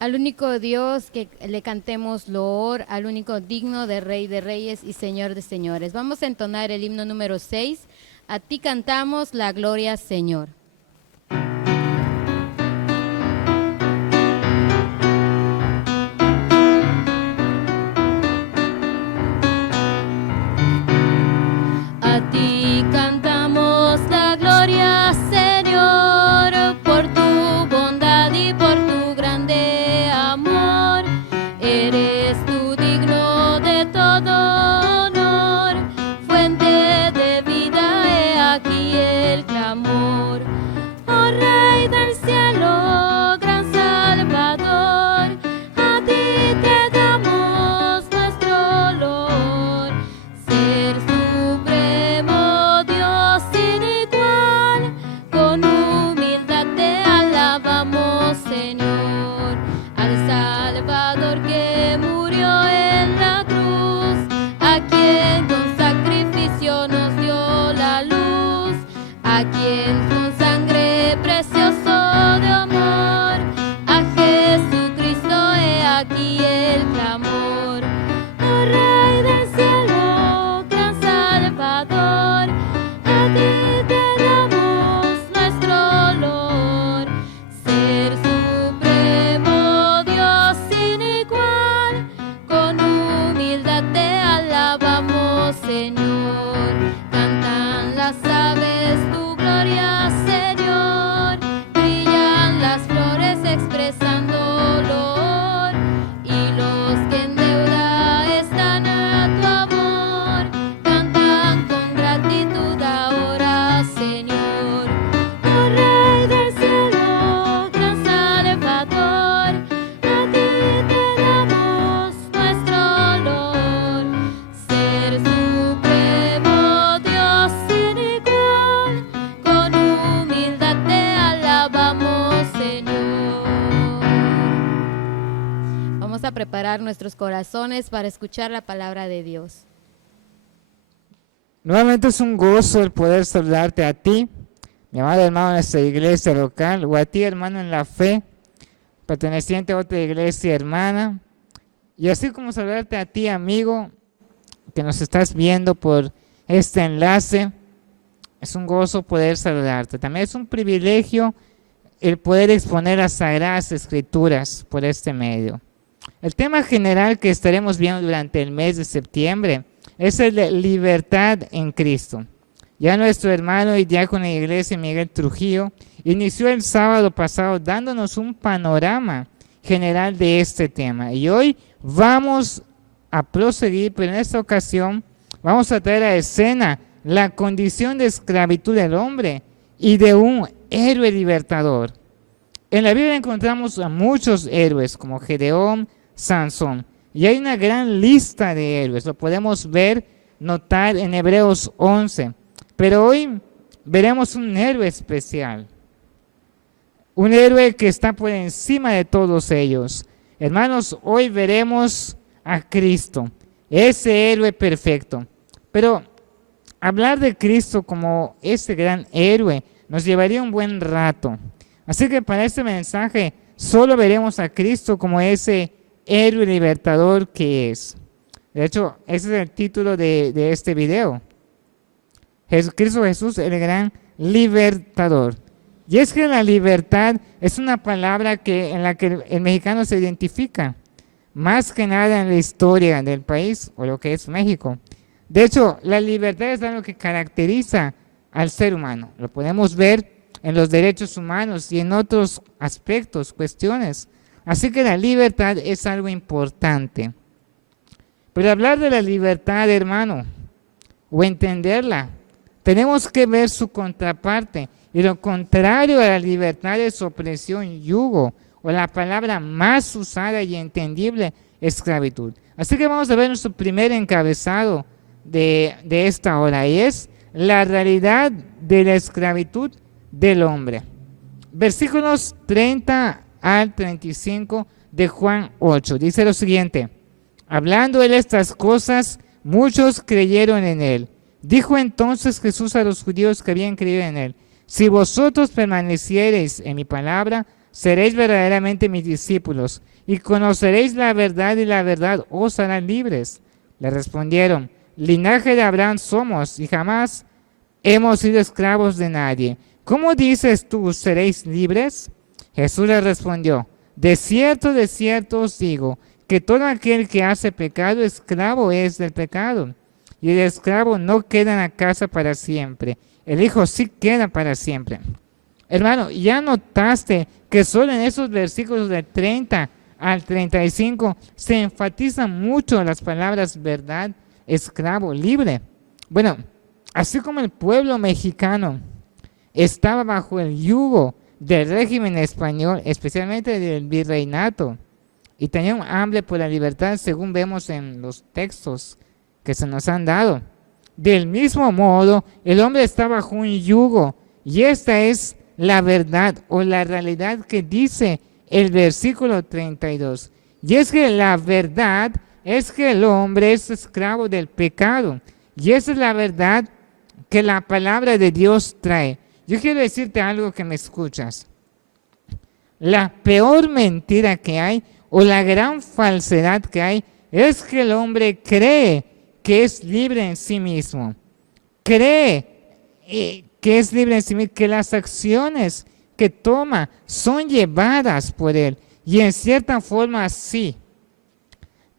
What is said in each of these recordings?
Al único Dios que le cantemos loor, al único digno de Rey de Reyes y Señor de Señores. Vamos a entonar el himno número 6. A ti cantamos la gloria, Señor. A ti cantamos la gloria, Señor, por tu bondad y por tu grande amor. Eres tú digno de todo honor, fuente de vida, he aquí el clamor. Oh Rey del cielo, gran Salvador, a ti te damos nuestro olor. Ser supremo Dios sin igual, con humildad te alabamos, Señor. Al Salvador que murió en la cruz, a quien con sacrificio nos dio la luz, a quien con sangre precioso de amor, a Jesucristo he aquí el clamor. Oh Rey del cielo, gran Salvador, a ti te damos nuestro olor. Ser supremo Dios sin igual, con humildad te alabamos, Señor. Cantan las aves tu gloria, Señor, brillan las flores expresando olor, y los que en deuda están a tu amor, cantan con gratitud ahora, Señor. Oh Rey del cielo, gran Salvador, a ti te damos nuestro olor. Ser supremo Dios sin igual, con humildad te alabamos, Señor. Vamos a preparar nuestros corazones para escuchar la palabra de Dios. Nuevamente es un gozo el poder saludarte a ti, mi amado hermano de nuestra iglesia local, o a ti, hermano en la fe, perteneciente a otra iglesia hermana, y así como saludarte a ti, amigo, que nos estás viendo por este enlace. Es un gozo poder saludarte. También es un privilegio el poder exponer las Sagradas Escrituras por este medio. El tema general que estaremos viendo durante el mes de septiembre es el de libertad en Cristo. Ya nuestro hermano y diácono de la iglesia, Miguel Trujillo, inició el sábado pasado dándonos un panorama general de este tema. Y hoy vamos a proseguir, pero en esta ocasión vamos a traer a escena la condición de esclavitud del hombre y de un héroe libertador. En la Biblia encontramos a muchos héroes como Gedeón, Sansón, y hay una gran lista de héroes. Lo podemos ver, notar en Hebreos 11. Pero hoy veremos un héroe especial, un héroe que está por encima de todos ellos. Hermanos, hoy veremos a Cristo, ese héroe perfecto. Pero hablar de Cristo como ese gran héroe nos llevaría un buen rato. Así que para este mensaje solo veremos a Cristo como ese héroe libertador que es. De hecho, ese es el título de este video. Cristo Jesús, el gran libertador. Y es que la libertad es una palabra en la que el mexicano se identifica, más que nada en la historia del país o lo que es México. De hecho, la libertad es algo que caracteriza al ser humano. Lo podemos ver en los derechos humanos y en otros aspectos, cuestiones. Así que la libertad es algo importante. Pero hablar de la libertad, hermano, o entenderla, tenemos que ver su contraparte. Y lo contrario a la libertad es opresión, yugo, o la palabra más usada y entendible, esclavitud. Así que vamos a ver nuestro primer encabezado de esta hora, y es la realidad de la esclavitud del hombre. Versículos 30 al 35 de Juan 8. Dice lo siguiente: hablando él estas cosas, muchos creyeron en él. Dijo entonces Jesús a los judíos que habían creído en él: si vosotros permaneciereis en mi palabra, seréis verdaderamente mis discípulos, y conoceréis la verdad, y la verdad os hará libres. Le respondieron: linaje de Abraham somos, y jamás hemos sido esclavos de nadie. ¿Cómo dices tú, seréis libres? Jesús les respondió: de cierto os digo, que todo aquel que hace pecado, esclavo es del pecado. Y el esclavo no queda en la casa para siempre, el Hijo sí queda para siempre. Hermano, ¿ya notaste que solo en esos versículos del 30 al 35 se enfatizan mucho las palabras verdad, esclavo, libre? Bueno, así como el pueblo mexicano estaba bajo el yugo del régimen español, especialmente del virreinato, y tenía un hambre por la libertad, según vemos en los textos que se nos han dado. Del mismo modo, el hombre está bajo un yugo, y esta es la verdad o la realidad que dice el versículo 32. Y es que la verdad es que el hombre es esclavo del pecado, y esa es la verdad que la palabra de Dios trae. Yo quiero decirte algo que me escuchas. La peor mentira que hay o la gran falsedad que hay es que el hombre cree que es libre en sí mismo. Cree que es libre en sí mismo, que las acciones que toma son llevadas por él. Y en cierta forma sí.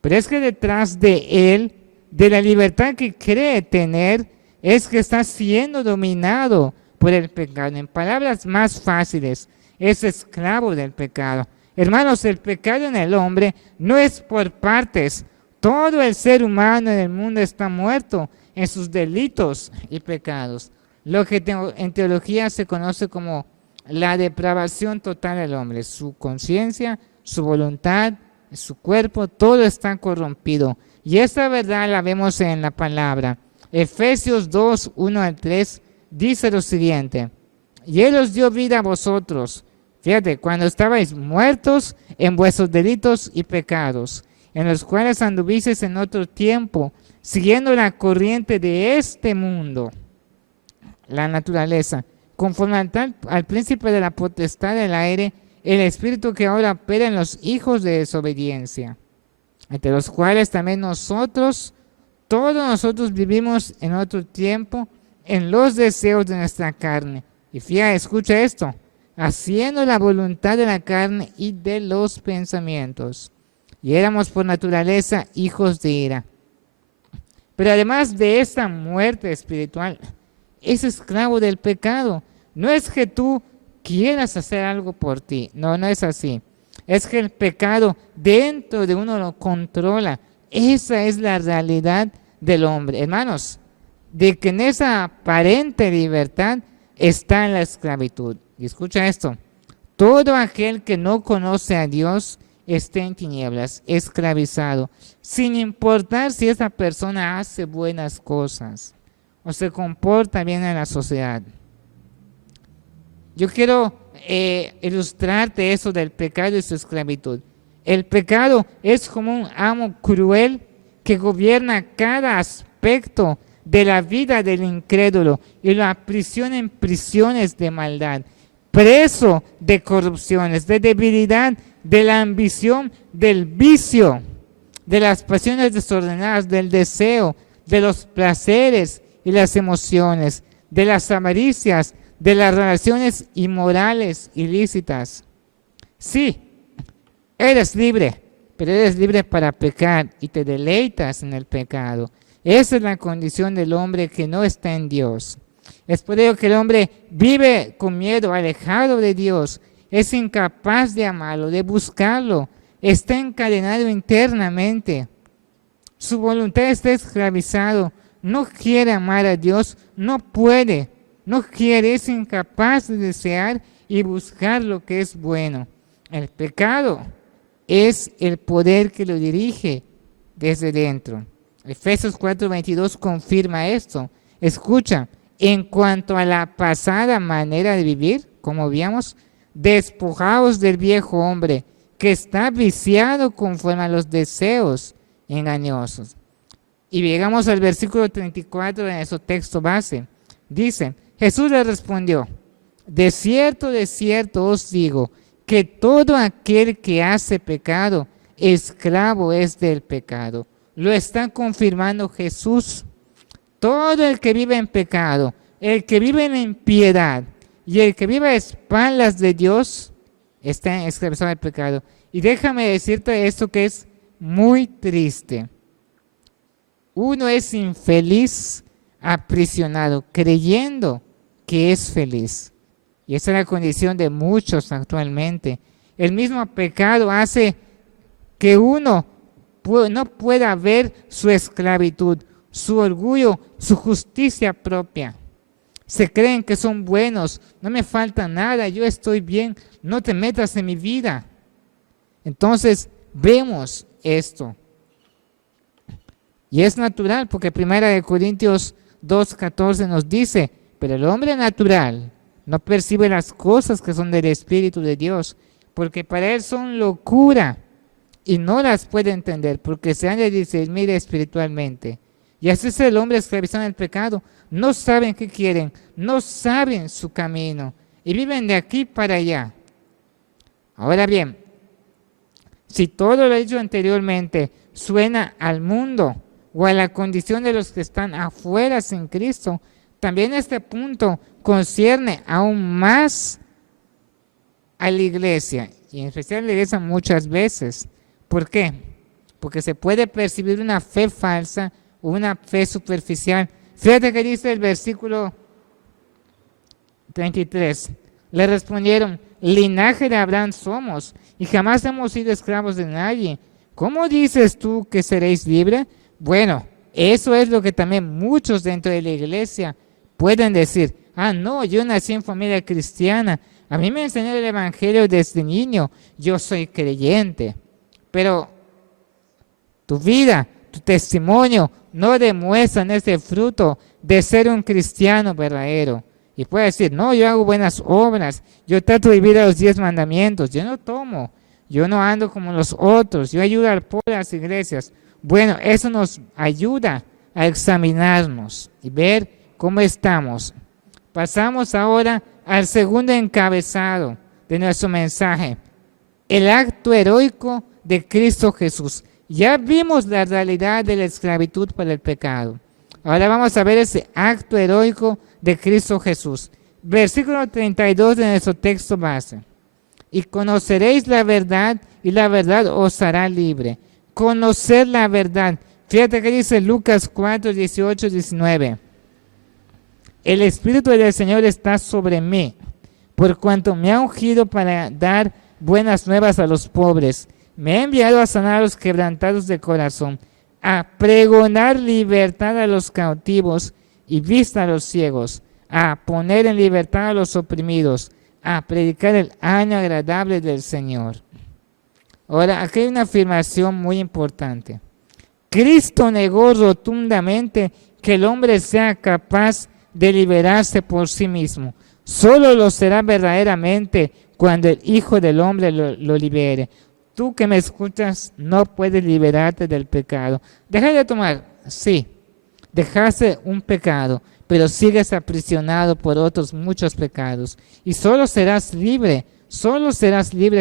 Pero es que detrás de él, de la libertad que cree tener, es que está siendo dominado por el pecado. En palabras más fáciles, es esclavo del pecado. Hermanos, el pecado en el hombre no es por partes. Todo el ser humano en el mundo está muerto en sus delitos y pecados. Lo que en teología se conoce como la depravación total del hombre. Su conciencia, su voluntad, su cuerpo, todo está corrompido. Y esta verdad la vemos en la palabra. Efesios 2, 1 al 3 dice lo siguiente: y Él os dio vida a vosotros. Fíjate, cuando estabais muertos en vuestros delitos y pecados, en los cuales anduvisteis en otro tiempo, siguiendo la corriente de este mundo, la naturaleza, conforme al príncipe de la potestad del aire, el espíritu que ahora opera en los hijos de desobediencia, entre los cuales también nosotros, todos nosotros vivimos en otro tiempo, en los deseos de nuestra carne. Y fíjate, escucha esto: haciendo la voluntad de la carne y de los pensamientos. Y éramos por naturaleza hijos de ira. Pero además de esta muerte espiritual, es esclavo del pecado. No es que tú quieras hacer algo por ti. No, no es así. Es que el pecado dentro de uno lo controla. Esa es la realidad del hombre. Hermanos, de que en esa aparente libertad está en la esclavitud. Y escucha esto: todo aquel que no conoce a Dios está en tinieblas, esclavizado, sin importar si esa persona hace buenas cosas o se comporta bien en la sociedad. Yo quiero ilustrarte eso del pecado y su esclavitud. El pecado es como un amo cruel que gobierna cada aspecto de la vida del incrédulo y lo aprisiona en prisiones de maldad, preso de corrupciones, de debilidad, de la ambición, del vicio, de las pasiones desordenadas, del deseo, de los placeres y las emociones, de las avaricias, de las relaciones inmorales, ilícitas. Sí, eres libre, pero eres libre para pecar y te deleitas en el pecado. Esa es la condición del hombre que no está en Dios. Es por ello que el hombre vive con miedo, alejado de Dios, es incapaz de amarlo, de buscarlo, está encadenado internamente. Su voluntad está esclavizado, no quiere amar a Dios, no puede, no quiere, es incapaz de desear y buscar lo que es bueno. El pecado es el poder que lo dirige desde dentro. Efesios 4:22 confirma esto. Escucha: en cuanto a la pasada manera de vivir, como veíamos, despojaos del viejo hombre que está viciado conforme a los deseos engañosos. Y llegamos al versículo 34 en ese texto base. Dice: Jesús le respondió: de cierto os digo, que todo aquel que hace pecado, esclavo es del pecado. Lo está confirmando Jesús. Todo el que vive en pecado, el que vive en impiedad y el que vive a espaldas de Dios, está esclavizado al pecado. Y déjame decirte esto que es muy triste. Uno es infeliz, aprisionado, creyendo que es feliz. Y esa es la condición de muchos actualmente. El mismo pecado hace que uno no pueda ver su esclavitud, su orgullo, su justicia propia. Se creen que son buenos, no me falta nada, yo estoy bien, no te metas en mi vida. Entonces vemos esto. Y es natural, porque 1 Corintios 2:14 nos dice, pero el hombre natural no percibe las cosas que son del Espíritu de Dios, porque para él son locura y no las puede entender, porque se han de discernir espiritualmente. Y así es el hombre esclavizado en el pecado. No saben qué quieren, no saben su camino y viven de aquí para allá. Ahora bien, si todo lo dicho anteriormente suena al mundo o a la condición de los que están afuera sin Cristo, también este punto concierne aún más a la iglesia, y en especial a la iglesia muchas veces. ¿Por qué? Porque se puede percibir una fe falsa o una fe superficial. Fíjate que dice el versículo 33. Le respondieron, linaje de Abraham somos y jamás hemos sido esclavos de nadie. ¿Cómo dices tú que seréis libres? Bueno, eso es lo que también muchos dentro de la iglesia pueden decir. Ah, no, yo nací en familia cristiana. A mí me enseñó el evangelio desde niño. Yo soy creyente. Pero tu vida, tu testimonio no demuestran ese fruto de ser un cristiano verdadero. Y puede decir, no, yo hago buenas obras, yo trato de vivir a los 10 mandamientos, yo no tomo, yo no ando como los otros, yo ayudo al pobre a las iglesias. Bueno, eso nos ayuda a examinarnos y ver cómo estamos. Pasamos ahora al segundo encabezado de nuestro mensaje, el acto heroico de Cristo Jesús. Ya vimos la realidad de la esclavitud para el pecado. Ahora vamos a ver ese acto heroico de Cristo Jesús. Versículo 32 de nuestro texto base. Y conoceréis la verdad y la verdad os hará libre. Conocer la verdad. Fíjate que dice Lucas 4, 18, 19. El Espíritu del Señor está sobre mí, por cuanto me ha ungido para dar buenas nuevas a los pobres. Me ha enviado a sanar a los quebrantados de corazón, a pregonar libertad a los cautivos y vista a los ciegos, a poner en libertad a los oprimidos, a predicar el año agradable del Señor. Ahora, aquí hay una afirmación muy importante. Cristo negó rotundamente que el hombre sea capaz de liberarse por sí mismo. Solo lo será verdaderamente cuando el Hijo del Hombre lo libere. Tú que me escuchas no puedes liberarte del pecado. Deja de tomar, sí, dejaste un pecado, pero sigues aprisionado por otros muchos pecados. Y solo serás libre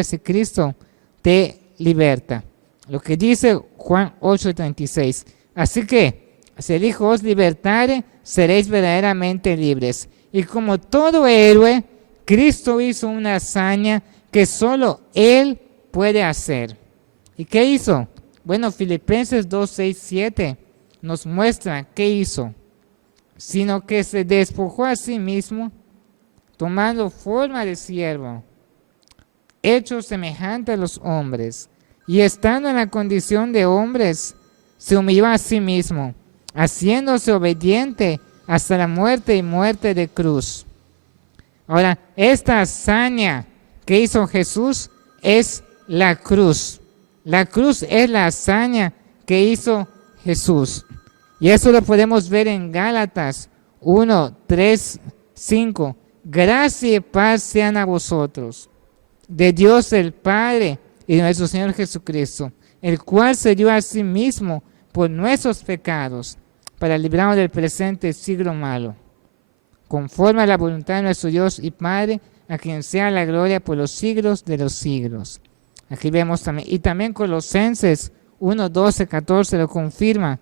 si Cristo te liberta. Lo que dice Juan 8:36. Así que, si el Hijo os libertare, seréis verdaderamente libres. Y como todo héroe, Cristo hizo una hazaña que solo Él puede hacer. ¿Y qué hizo? Bueno, Filipenses 2, 6, 7 nos muestra qué hizo. Sino que se despojó a sí mismo, tomando forma de siervo, hecho semejante a los hombres, y estando en la condición de hombres, se humilló a sí mismo, haciéndose obediente hasta la muerte y muerte de cruz. Ahora, esta hazaña que hizo Jesús es la cruz. La cruz es la hazaña que hizo Jesús. Y eso lo podemos ver en Gálatas 1, 3, 5. Gracia y paz sean a vosotros, de Dios el Padre y de nuestro Señor Jesucristo, el cual se dio a sí mismo por nuestros pecados, para librarnos del presente siglo malo, conforme a la voluntad de nuestro Dios y Padre, a quien sea la gloria por los siglos de los siglos. Aquí vemos también, y también Colosenses 1, 12, 14 lo confirma,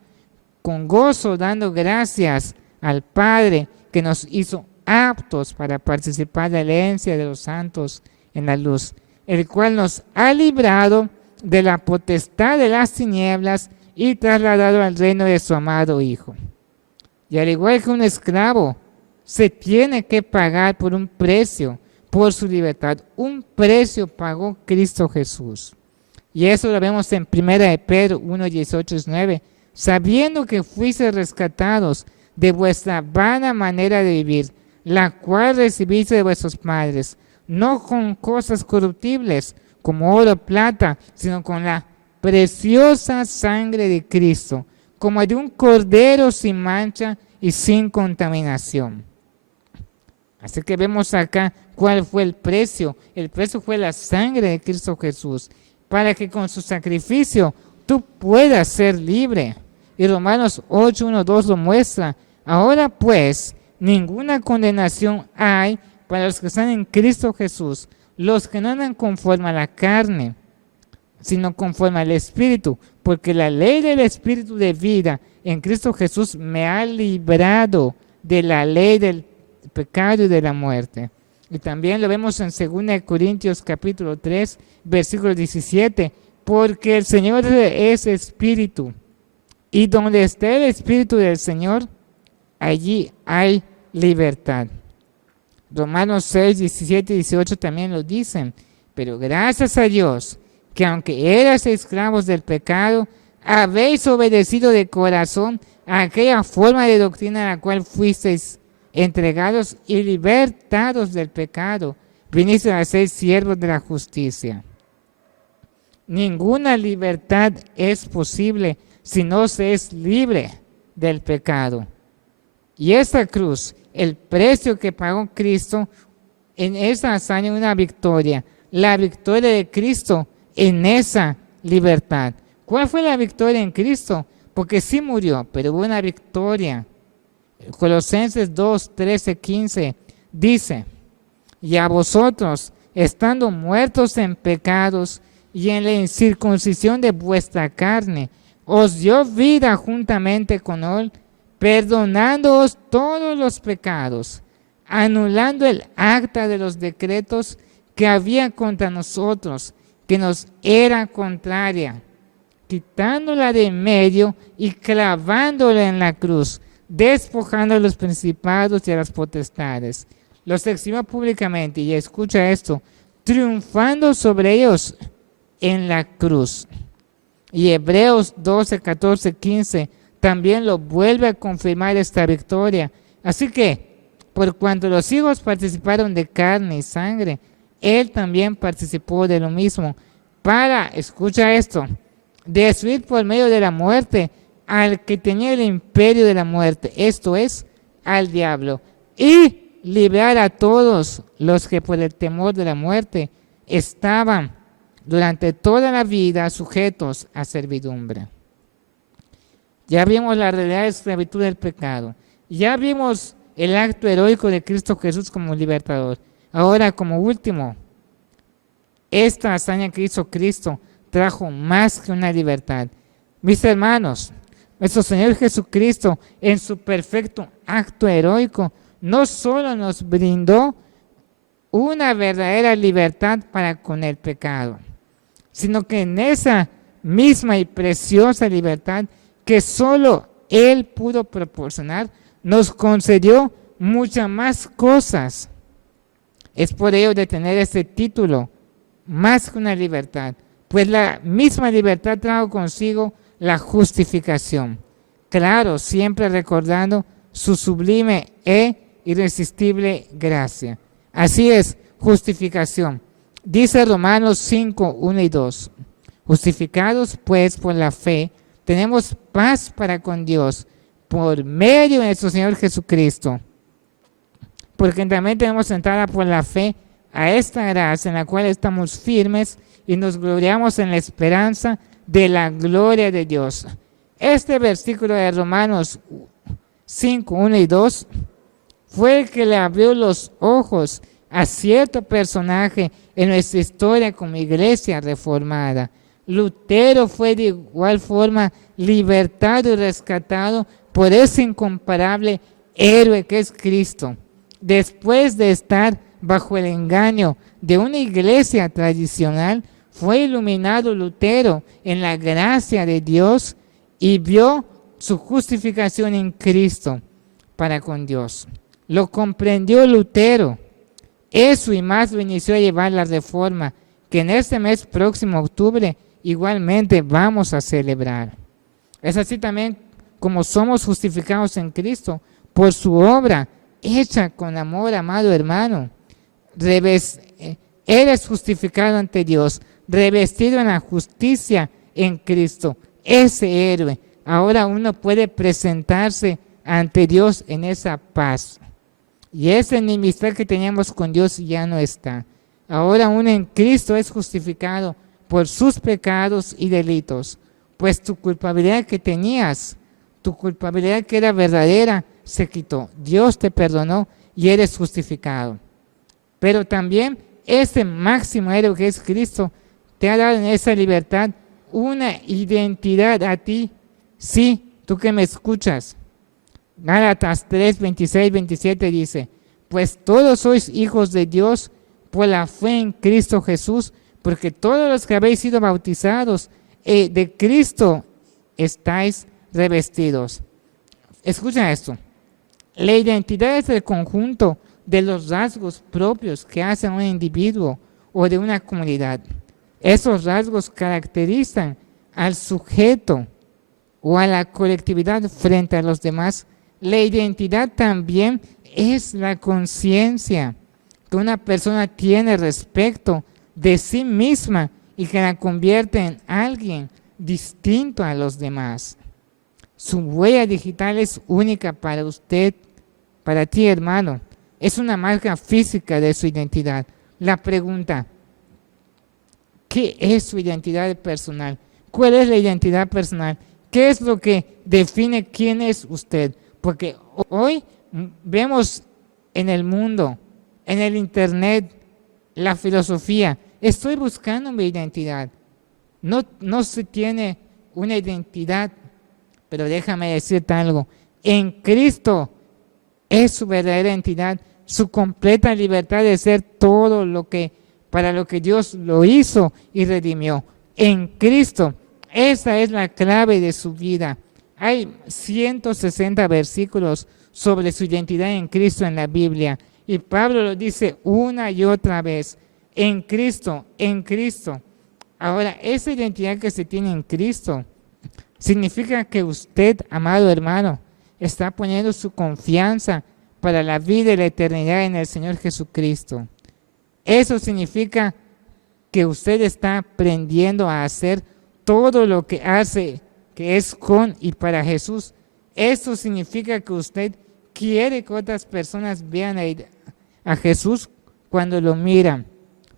con gozo dando gracias al Padre que nos hizo aptos para participar de la herencia de los santos en la luz, el cual nos ha librado de la potestad de las tinieblas y trasladado al reino de su amado Hijo. Y al igual que un esclavo, se tiene que pagar por un precio, por su libertad. Un precio pagó Cristo Jesús. Y eso lo vemos en 1 de Pedro 1, 18, 19. Sabiendo que fuisteis rescatados de vuestra vana manera de vivir, la cual recibiste de vuestros padres, no con cosas corruptibles, como oro o plata, sino con la preciosa sangre de Cristo, como de un cordero sin mancha y sin contaminación. Así que vemos acá cuál fue el precio. El precio fue la sangre de Cristo Jesús, para que con su sacrificio tú puedas ser libre. Y Romanos 8, 1, 2 lo muestra. Ahora pues, ninguna condenación hay para los que están en Cristo Jesús, los que no andan conforme a la carne, sino conforme al Espíritu, porque la ley del Espíritu de vida en Cristo Jesús me ha librado de la ley del pecado y de la muerte. Y también lo vemos en 2 Corintios capítulo 3, versículo 17, porque el Señor es Espíritu, y donde esté el Espíritu del Señor, allí hay libertad. Romanos 6, 17 y 18 también lo dicen, pero gracias a Dios, que aunque eras esclavos del pecado, habéis obedecido de corazón a aquella forma de doctrina a la cual fuisteis entregados y libertados del pecado, viniste a ser siervos de la justicia. Ninguna libertad es posible si no se es libre del pecado. Y esta cruz, el precio que pagó Cristo, en esa hazaña una victoria, la victoria de Cristo en esa libertad. ¿Cuál fue la victoria en Cristo? Porque sí murió, pero hubo una victoria. Colosenses 2, 13, 15 dice, y a vosotros, estando muertos en pecados y en la incircuncisión de vuestra carne, os dio vida juntamente con él, perdonándoos todos los pecados, anulando el acta de los decretos que había contra nosotros, que nos era contraria, quitándola de en medio y clavándola en la cruz, despojando a los principados y a las potestades. Los exhibió públicamente, y escucha esto, triunfando sobre ellos en la cruz. Y Hebreos 12, 14, 15 también lo vuelve a confirmar esta victoria. Así que, por cuanto los hijos participaron de carne y sangre, él también participó de lo mismo, para, escucha esto, destruir por medio de la muerte al que tenía el imperio de la muerte, esto es, al diablo, y librar a todos los que por el temor de la muerte estaban durante toda la vida sujetos a servidumbre. Ya vimos la realidad de esclavitud del pecado, ya vimos el acto heroico de Cristo Jesús como libertador. Ahora, como último, esta hazaña que hizo Cristo trajo más que una libertad. Mis hermanos, nuestro Señor Jesucristo, en su perfecto acto heroico, no solo nos brindó una verdadera libertad para con el pecado, sino que en esa misma y preciosa libertad que solo Él pudo proporcionar, nos concedió muchas más cosas. Es por ello de tener este título, más que una libertad, pues la misma libertad trajo consigo la justificación. Claro, siempre recordando su sublime e irresistible gracia. Así es, justificación. Dice Romanos 5, 1 y 2. Justificados pues por la fe, tenemos paz para con Dios por medio de nuestro Señor Jesucristo. Porque también tenemos entrada por la fe a esta gracia en la cual estamos firmes y nos gloriamos en la esperanza de la gloria de Dios. Este versículo de Romanos 5, 1 y 2 fue el que le abrió los ojos a cierto personaje en nuestra historia como iglesia reformada. Lutero fue de igual forma libertado y rescatado por ese incomparable héroe que es Cristo. Después de estar bajo el engaño de una iglesia tradicional, fue iluminado Lutero en la gracia de Dios y vio su justificación en Cristo para con Dios. Lo comprendió Lutero. Eso y más lo inició a llevar la reforma, que en este mes próximo, octubre, igualmente vamos a celebrar. Es así también como somos justificados en Cristo por su obra hecha con amor, amado hermano. Eres justificado ante Dios, revestido en la justicia en Cristo. Ese héroe, ahora uno puede presentarse ante Dios en esa paz. Y esa enemistad que teníamos con Dios ya no está. Ahora uno en Cristo es justificado por sus pecados y delitos, pues tu culpabilidad que tenías, tu culpabilidad que era verdadera, se quitó. Dios te perdonó y eres justificado. Pero también ese máximo héroe que es Cristo te ha dado en esa libertad una identidad a ti. Sí, tú que me escuchas. Gálatas 3, 26, 27 dice, pues todos sois hijos de Dios por la fe en Cristo Jesús, porque todos los que habéis sido bautizados de Cristo estáis revestidos. Escucha esto. La identidad es el conjunto de los rasgos propios que hacen a un individuo o de una comunidad. Esos rasgos caracterizan al sujeto o a la colectividad frente a los demás. La identidad también es la conciencia que una persona tiene respecto de sí misma y que la convierte en alguien distinto a los demás. Su huella digital es única para usted, para ti, hermano. Es una marca física de su identidad. La pregunta, ¿qué es su identidad personal? ¿Cuál es la identidad personal? ¿Qué es lo que define quién es usted? Porque hoy vemos en el mundo, en el internet, la filosofía, estoy buscando mi identidad. No se tiene una identidad, pero déjame decirte algo. En Cristo es su verdadera identidad, su completa libertad de ser todo lo que, para lo que Dios lo hizo y redimió. En Cristo, esa es la clave de su vida. Hay 160 versículos sobre su identidad en Cristo en la Biblia. Y Pablo lo dice una y otra vez. En Cristo, en Cristo. Ahora, esa identidad que se tiene en Cristo significa que usted, amado hermano, está poniendo su confianza para la vida y la eternidad en el Señor Jesucristo. Eso significa que usted está aprendiendo a hacer todo lo que hace, que es con y para Jesús. Eso significa que usted quiere que otras personas vean a Jesús cuando lo miran,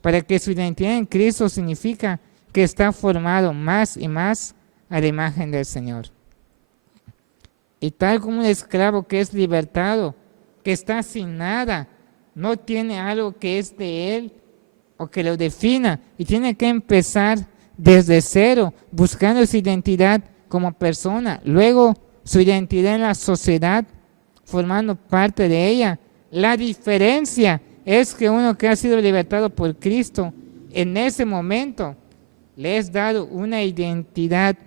para que su identidad en Cristo significa que está formado más y más a la imagen del Señor. Y tal como un esclavo que es libertado, que está sin nada, no tiene algo que es de él o que lo defina y tiene que empezar desde cero, buscando su identidad como persona, luego su identidad en la sociedad, formando parte de ella. La diferencia es que uno que ha sido libertado por Cristo, en ese momento le es dado una identidad.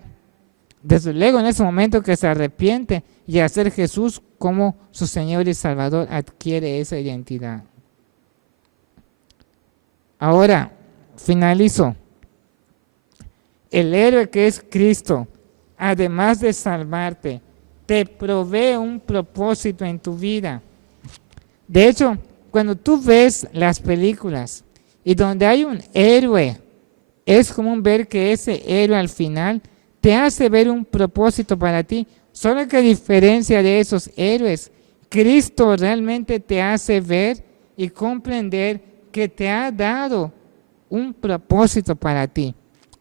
Desde luego, en ese momento que se arrepiente y hacer Jesús como su Señor y Salvador, adquiere esa identidad. Ahora, finalizo. El héroe que es Cristo, además de salvarte, te provee un propósito en tu vida. De hecho, cuando tú ves las películas y donde hay un héroe, es común ver que ese héroe al final te hace ver un propósito para ti. Solo que a diferencia de esos héroes, Cristo realmente te hace ver y comprender que te ha dado un propósito para ti.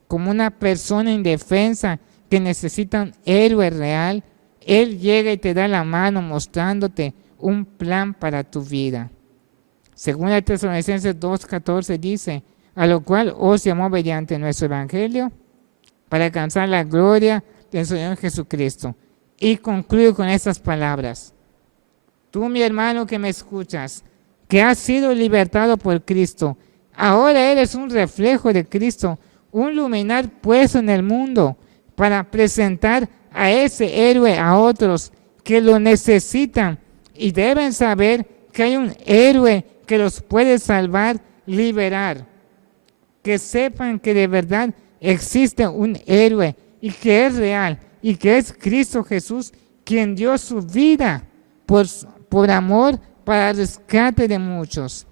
Como una persona indefensa que necesita un héroe real, Él llega y te da la mano mostrándote un plan para tu vida. Según Tesalonicenses 2:14 dice, a lo cual os llamó mediante nuestro evangelio para alcanzar la gloria del Señor Jesucristo. Y concluyo con estas palabras. Tú, mi hermano que me escuchas, que has sido libertado por Cristo, ahora eres un reflejo de Cristo, un luminar puesto en el mundo para presentar a ese héroe a otros que lo necesitan y deben saber que hay un héroe que los puede salvar, liberar. Que sepan que de verdad existe un héroe y que es real y que es Cristo Jesús quien dio su vida por amor para el rescate de muchos.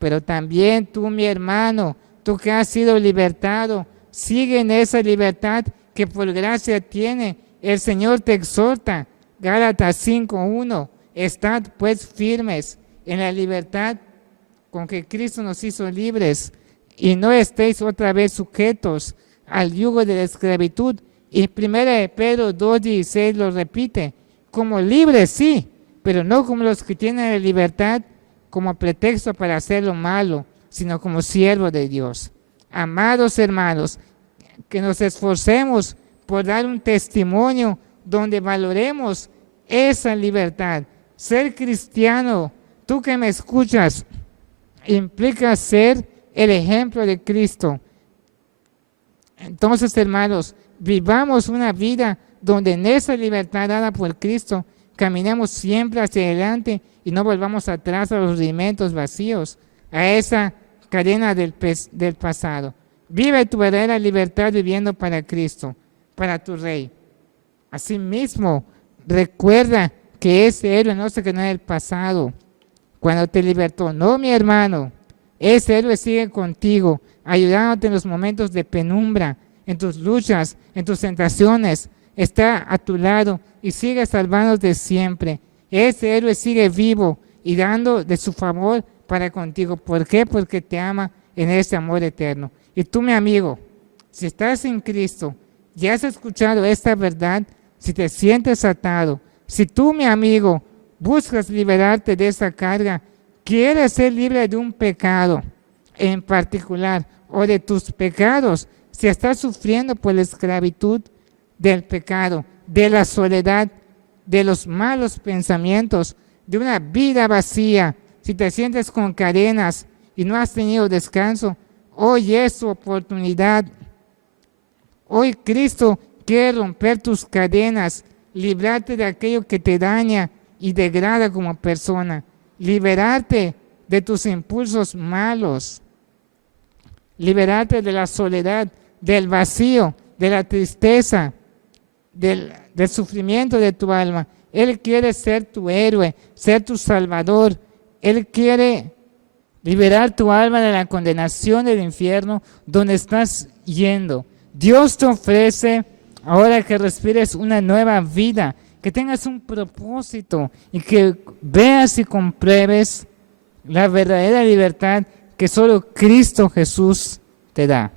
Pero también tú, mi hermano, tú que has sido libertado, sigue en esa libertad que por gracia tiene. El Señor te exhorta. Gálatas 5:1. Estad pues firmes en la libertad con que Cristo nos hizo libres y no estéis otra vez sujetos al yugo de la esclavitud. Y 1 Pedro 2:16 lo repite, como libres sí, pero no como los que tienen la libertad como pretexto para hacer lo malo, sino como siervos de Dios. Amados hermanos, que nos esforcemos por dar un testimonio donde valoremos esa libertad. Ser cristiano, tú que me escuchas, implica ser el ejemplo de Cristo. Entonces, hermanos, vivamos una vida donde en esa libertad dada por Cristo caminemos siempre hacia adelante y no volvamos atrás a los rudimentos vacíos, a esa cadena del pasado. Vive tu verdadera libertad viviendo para Cristo, para tu Rey. Asimismo, recuerda que ese héroe no se quedó en el pasado, cuando te libertó. No, mi hermano, ese héroe sigue contigo, ayudándote en los momentos de penumbra, en tus luchas, en tus tentaciones. Está a tu lado y sigue salvándote siempre. Ese héroe sigue vivo y dando de su favor para contigo. ¿Por qué? Porque te ama en ese amor eterno. Y tú, mi amigo, si estás en Cristo, ya has escuchado esta verdad, si te sientes atado, si tú, mi amigo, buscas liberarte de esa carga, quieres ser libre de un pecado en particular o de tus pecados, si estás sufriendo por la esclavitud del pecado, de la soledad, de los malos pensamientos, de una vida vacía, si te sientes con cadenas y no has tenido descanso, hoy es tu oportunidad. Hoy Cristo quiere romper tus cadenas, librarte de aquello que te daña y degrada como persona, liberarte de tus impulsos malos, liberarte de la soledad, del vacío, de la tristeza, del sufrimiento de tu alma. Él quiere ser tu héroe, ser tu salvador. Él quiere liberar tu alma de la condenación del infierno donde estás yendo. Dios te ofrece, ahora que respires, una nueva vida, que tengas un propósito y que veas y compruebes la verdadera libertad que solo Cristo Jesús te da.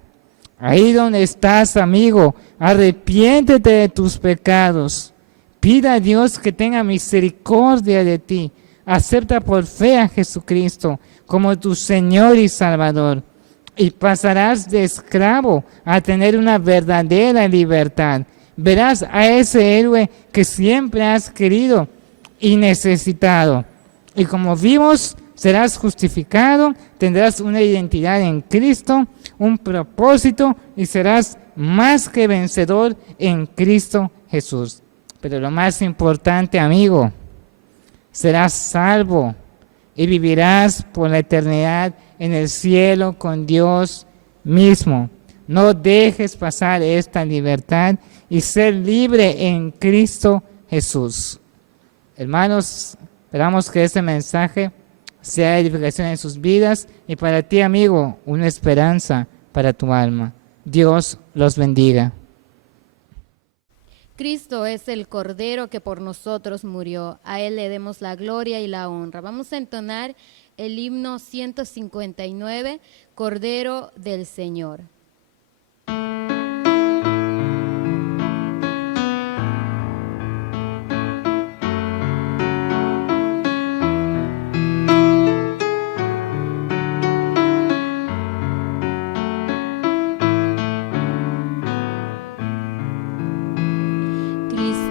Ahí donde estás, amigo, arrepiéntete de tus pecados. Pida a Dios que tenga misericordia de ti. Acepta por fe a Jesucristo como tu Señor y Salvador. Y pasarás de esclavo a tener una verdadera libertad. Verás a ese héroe que siempre has querido y necesitado. Y como vimos, serás justificado, tendrás una identidad en Cristo, un propósito y serás más que vencedor en Cristo Jesús. Pero lo más importante, amigo, serás salvo y vivirás por la eternidad en el cielo con Dios mismo. No dejes pasar esta libertad y ser libre en Cristo Jesús. Hermanos, esperamos que este mensaje sea edificación en sus vidas y para ti, amigo, una esperanza para tu alma. Dios los bendiga. Cristo es el Cordero que por nosotros murió. A Él le demos la gloria y la honra. Vamos a entonar el himno 159, Cordero del Señor.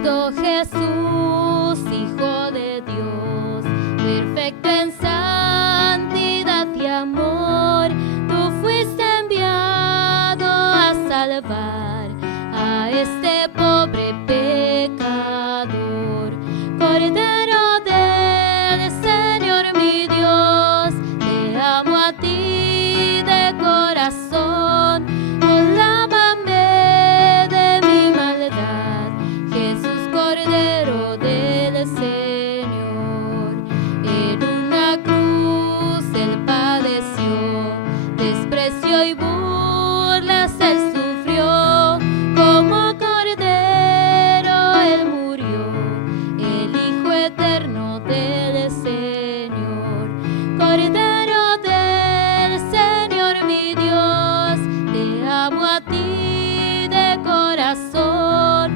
Cristo Jesús, Hijo de Dios, perfecto en santidad y amor, tú fuiste enviado a salvar a este pobre pecador. Cordero del Señor mi Dios, te amo a ti de corazón, lávame de mi maldad, Jesús Cordero del Señor. En una cruz Él padeció, desprecio y burlas Él sufrió, como Cordero Él murió, el Hijo eterno del Señor. Cordero del Señor mi Dios, te amo a ti de corazón,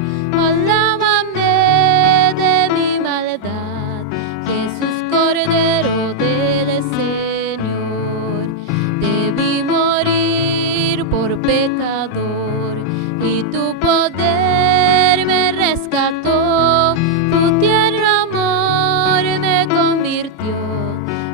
lávame de mi maldad, Jesús Cordero del Señor. Debí morir por pecador y tu poder me rescató, tu tierno amor me convirtió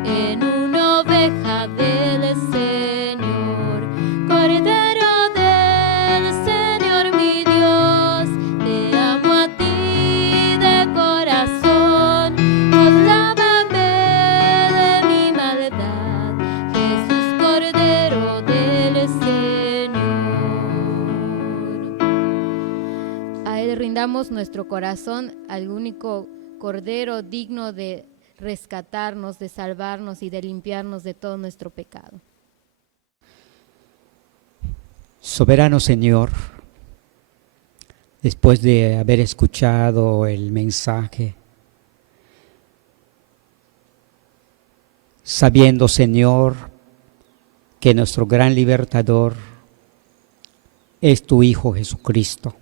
en una oveja del Señor. Cordero del Señor mi Dios, te amo a ti de corazón, lávame de mi maldad, Jesús Cordero del Señor. A Él rindamos nuestro corazón, al único Cordero digno de rescatarnos, de salvarnos y de limpiarnos de todo nuestro pecado. Soberano Señor, después de haber escuchado el mensaje, sabiendo, Señor, que nuestro gran libertador es tu Hijo Jesucristo,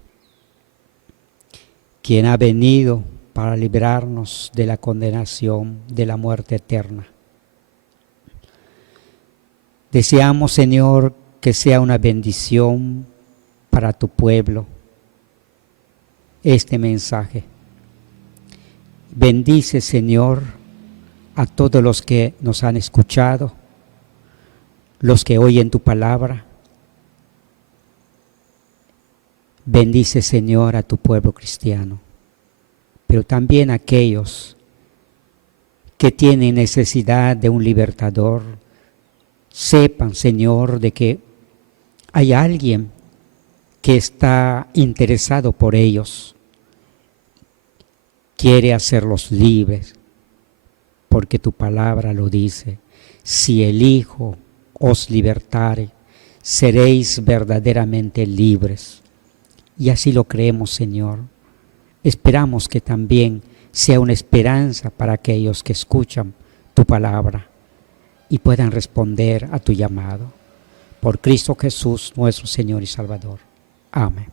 quien ha venido para librarnos de la condenación, de la muerte eterna. Deseamos, Señor, que sea una bendición para tu pueblo este mensaje. Bendice, Señor, a todos los que nos han escuchado, los que oyen tu palabra. Bendice, Señor, a tu pueblo cristiano, pero también a aquellos que tienen necesidad de un libertador. Sepan, Señor, de que hay alguien que está interesado por ellos, quiere hacerlos libres, porque tu palabra lo dice: si el Hijo os libertare, seréis verdaderamente libres. Y así lo creemos, Señor. Esperamos que también sea una esperanza para aquellos que escuchan tu palabra y puedan responder a tu llamado. Por Cristo Jesús, nuestro Señor y Salvador. Amén.